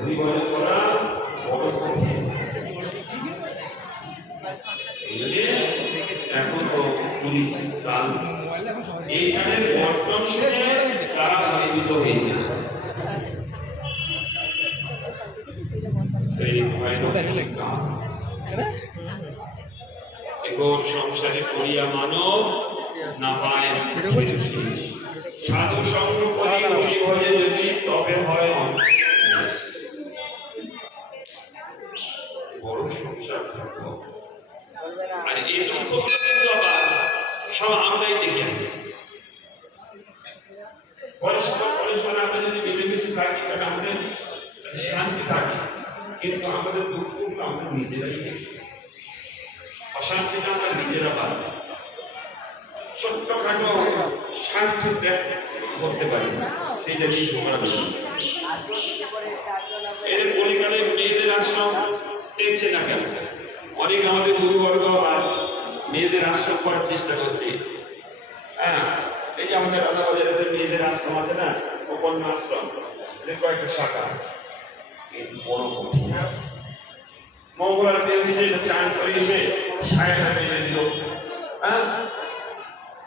পরিবর্তন করা বড় কঠিন। এখন তো পুলিশ কাল এইখানে বর্তমান শেষে তারা পরিচিত হয়েছে। সংসারে করিয়া মানব না পায় সাধু সঙ্গ করি ভজে যদি তবে হয় বড় সংসার থাকবো। আর এই দুঃখগুলো কিন্তু আবার সব আমরাই দেখি পরিশ্রম আমরা যদি মিলেমিশে থাকি তাহলে আমাদের শান্তি থাকে, কিন্তু আমাদের দুঃখগুলো আমরা নিজেরাই দেখি, অশান্তিটা আমরা নিজেরা পাই। ছোট্টখাটো শান্তি করতে পারি, সেইটা নিয়ে তোমরা এদের পরিকালে মেয়েদের আশ্রম টেকছে না কেন? অনেক আমাদের গুরুবর্গ আর মেয়েদের আশ্রম করার চেষ্টা করছে। হ্যাঁ, এই যে আমাদের রাজাবাজারের মেয়েদের আশ্রম আছে না, অপর্ণ আশ্রম, কয়েকটা শাখা বড় মঙ্গলার দিয়ে চান করিয়েছে ছায়াটা মেরে দিল। হ্যাঁ,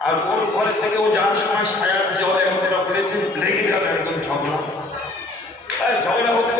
আর ওর ঘরে থেকে ও যাওয়ার সময় ছায়া জল একদিন বলেছে লেগে যাবে একদম ঝগড়া। ঝগড়া হতে